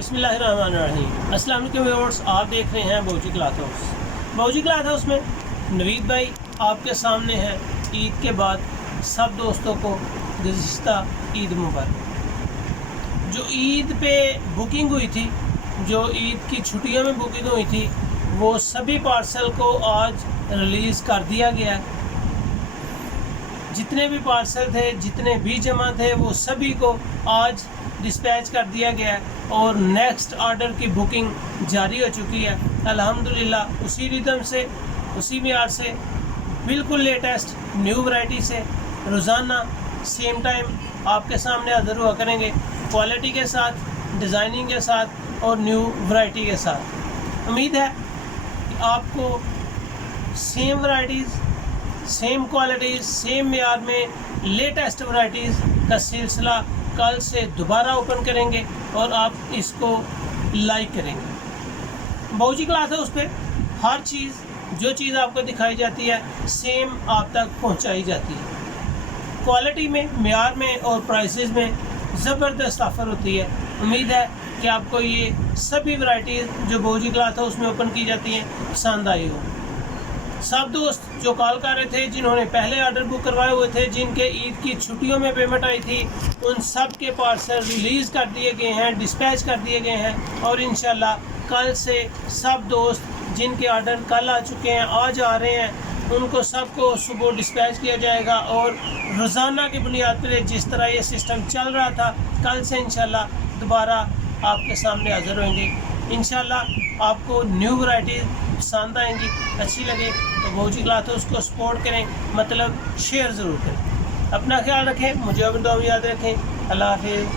बिस्मिल्लाहिर्रहमानिर्रहीम। अस्सलाम वालेकुम व्यूअर्स, आप देख रहे हैं बाऊजी क्लॉथ हाउस। बाऊजी क्लॉथ हाउस में नवीद भाई आपके सामने हैं। ईद के बाद सब दोस्तों को गुज़िश्ता ईद मुबारक। जो ईद पे बुकिंग हुई थी, जो ईद की छुट्टियों में बुकिंग हुई थी, वो सभी पार्सल को आज रिलीज़ कर दिया गया है। जितने भी पार्सल थे, जितने भी जमा थे, वो सभी को आज डिस्पैच कर दिया गया है और नेक्स्ट ऑर्डर की बुकिंग जारी हो चुकी है। अल्हम्दुलिल्लाह उसी रिदम से, उसी मियार से, बिल्कुल लेटेस्ट न्यू वैरायटी से रोज़ाना सेम टाइम आपके सामने हाज़िर हुआ करेंगे, क्वालिटी के साथ, डिज़ाइनिंग के साथ और न्यू वैरायटी के साथ। उम्मीद है कि आपको same varieties, same qualities, same मियार में लेटेस्ट वैराइटीज़ का सिलसिला कल से दोबारा ओपन करेंगे और आप इसको लाइक करेंगे। बाऊजी क्लॉथ हाउस पे हर चीज़, जो चीज़ आपको दिखाई जाती है, सेम आप तक पहुंचाई जाती है। क्वालिटी में, मियार में और प्राइसेस में ज़बरदस्त ऑफ़र होती है। उम्मीद है कि आपको ये सभी वैराइटीज़ जो बाऊजी क्लॉथ हाउस में ओपन की जाती हैं पसंद आई हो। सब दोस्त जो कॉल कर रहे थे, जिन्होंने पहले ऑर्डर बुक करवाए हुए थे, जिनके ईद की छुट्टियों में पेमेंट आई थी, उन सब के पार्सल रिलीज़ कर दिए गए हैं, डिस्पैच कर दिए गए हैं और इंशाल्लाह कल से सब दोस्त जिनके ऑर्डर कल आ चुके हैं, आज आ रहे हैं, उनको सबको सुबह डिस्पैच किया जाएगा और रोज़ाना की बुनियाद पर जिस तरह ये सिस्टम चल रहा था, कल से इंशाल्लाह दोबारा आपके सामने हाज़िर होंगे। इंशाल्लाह आपको न्यू वैराइटीज़ पसंद आएंगी, अच्छी लगे तो बाऊजी क्लॉथ हाउस को सपोर्ट करें, मतलब शेयर ज़रूर करें। अपना ख्याल रखें, मुझे अपनी दुआ में याद रखें। अल्लाह हाफ़िज़।